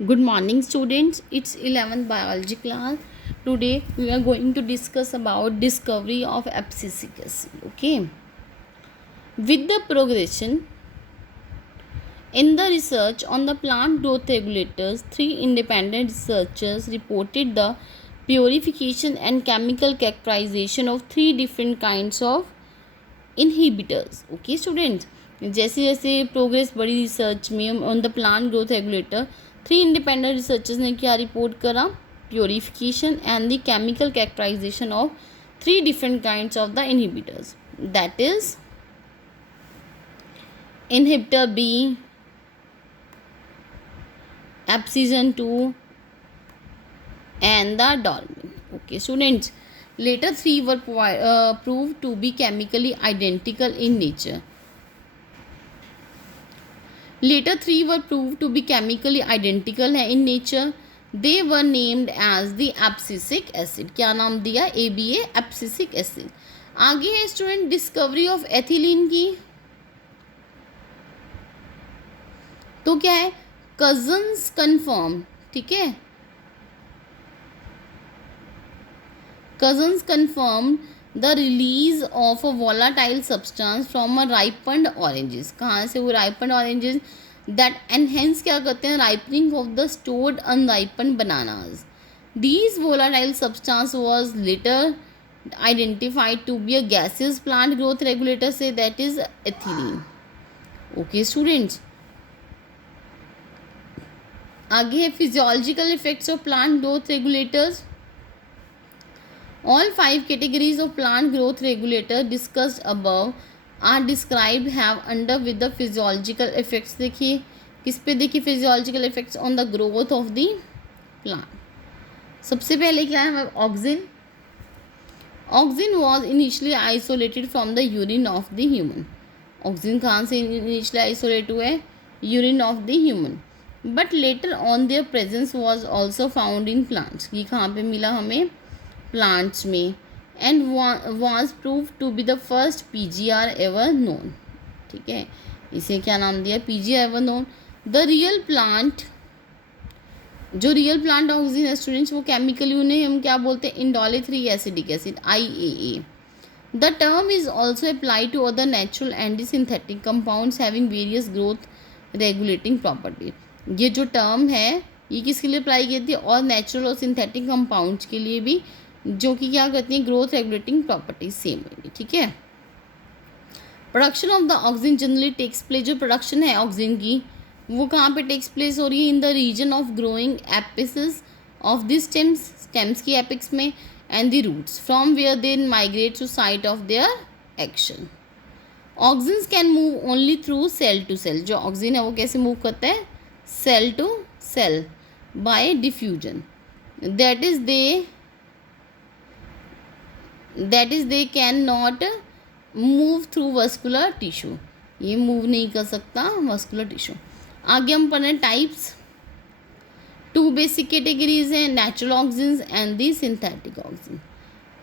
Good morning, students. It's 11th biology class. Today we are going to discuss about discovery of abscisic acid. Okay. With the progression in the research on the plant growth regulators, three independent researchers reported the purification and chemical characterization of three different kinds of inhibitors. Okay students, जैसे जैसे progress बढ़ी research में on the plant growth regulator, three independent researchers ने क्या report करा? Purification and the chemical characterization of three different kinds of the inhibitors, that is inhibitor B, abscisin 2 and the dormin. Okay students, later three were proved to be chemically identical in nature. Later three were proved to be chemically identical है in nature. They were named as the abscisic acid. क्या नाम दिया? ABA, abscisic acid. आगे है student discovery of ethylene की. तो क्या है? Cousins confirm. ठीक है, cousins confirmed the release of a volatile substance from a ripened oranges. कहाँ से? वो ripened oranges that enhance क्या करते हैं? ripening of the stored unripened bananas. These volatile substance was later identified to be a gaseous plant growth regulator, say that is ethylene. Okay students, आगे है physiological effects of plant growth regulators. All five categories of plant growth regulator discussed above are described have under with the physiological effects. देखिए किस पे? देखिए physiological effects on the growth of the plant. सबसे पहले क्या है? Auxin. Auxin was initially isolated from the urine of the human. Auxin कहाँ से initially isolate हुए? urine of the human. But later on their presence was also found in plants. ये कहाँ पे मिला हमें? प्लांट्स में. And was proved to be the first PGR ever known. ठीक है, इसे क्या नाम दिया? PGR ever known. The real plant, जो रियल प्लांट ऑक्सीजन है स्टूडेंट्स, वो केमिकली उन्हें हम क्या बोलते हैं? Indole 3 acetic acid, IAA. The term is also apply to other natural and synthetic compounds having various growth regulating property. ये जो टर्म है ये किसके लिए अप्लाई की थी? और नेचुरल और सिंथेटिक कंपाउंड्स के लिए भी, जो कि क्या करती हैं? ग्रोथ रेगुलेटिंग प्रॉपर्टीज सेम होगी. ठीक है. Production of the auxin generally takes place, जो प्रोडक्शन है ऑक्सीजन की वो कहाँ पे टेक्स प्लेस हो रही है? In the region of growing apices of the stems, stems की एपिक्स में, and the roots from where they migrate to site of their action. Auxin can move only through cell to cell. जो auxin है वो कैसे move करता है? Cell to cell by diffusion. That is they can not move through vascular tissue. ये move नहीं कर सकता वस्कुलर टिश्यू. आगे हम पढ़ रहे हैं टाइप्स. टू बेसिक कैटेगरीज हैं, natural oxygen and the synthetic oxygen.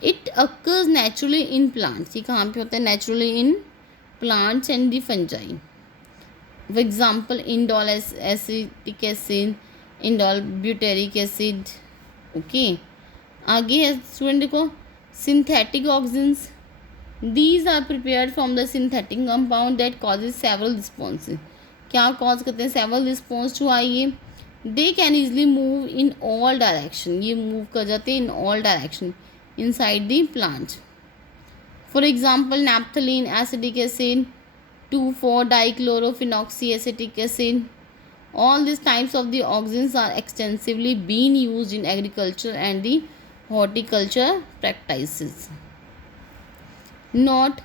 It occurs naturally in plants. ये कहाँ पे होता है? Naturally in plants and the fungi. For example indole acetic acid, indole butyric acid. Okay, आगे है स्टूडेंट को synthetic oxygens. These are prepared from the synthetic compound that causes several responses. क्या cause करते हैं? several response to आइए. They can easily move in all direction. ये move कर जाते हैं in all direction inside the plant. For example, naphthalene acetic acid, 2,4-dichlorophenoxyacetic acid. All these types of the oxygens are extensively being used in agriculture and the horticulture practices. Note,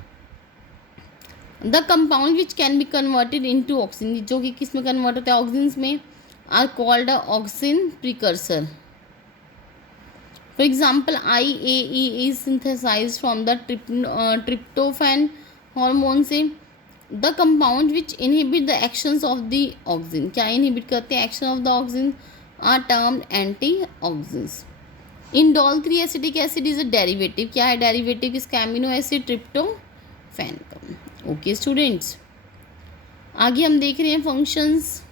the compound which can be converted into oxygen, जो कि किस में convert होता है? Oxygen में, are called a oxygen precursor. For example, IAE is synthesized from the tryptophan hormone से. The compound which inhibit the actions of the oxygen, क्या inhibit करते हैं action of the oxygen, are termed antioxidants. Indole 3 acetic acid is a derivative. क्या है derivative? किसका? Amino acid tryptophan का. Okay students, आगे हम देख रहे हैं फंक्शंस.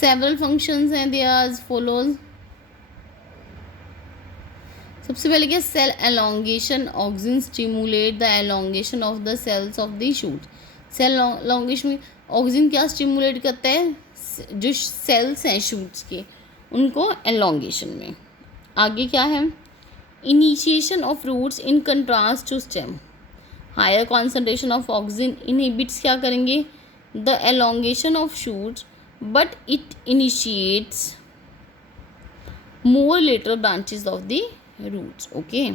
सेवरल फंक्शंस हैं, दे आर एज फॉलोज। सबसे पहले क्या, cell elongation, auxin stimulate the elongation of the cells of the shoot. Cell elongation में ऑक्सिन क्या स्टिमुलेट करता है, जो सेल्स हैं शूट्स के उनको एलोंगेशन में। आगे क्या है, initiation of roots in contrast to stem, higher concentration of auxin inhibits क्या करेंगे, the elongation of shoots but it initiates more lateral branches of the roots. Okay,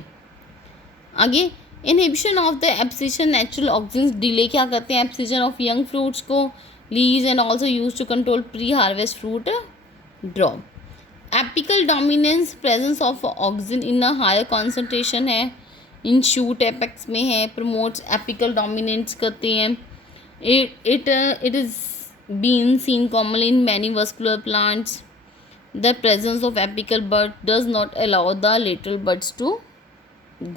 आगे inhibition of the abscission natural auxins, delay क्या करते हैं abscission of young fruits को, leaves and also use to control pre harvest fruit drop. Apical dominance, presence of auxin in a higher concentration है, in shoot apex में है, promotes apical dominance करते हैं। It is been seen commonly in many vascular plants. The presence of apical bud does not allow the lateral buds to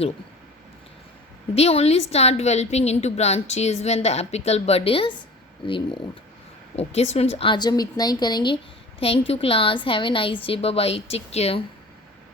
grow. They only start developing into branches when the apical bud is removed. Okay students, आज हम इतना ही करेंगे. Thank you class. Have a nice day. Bye bye. Take care.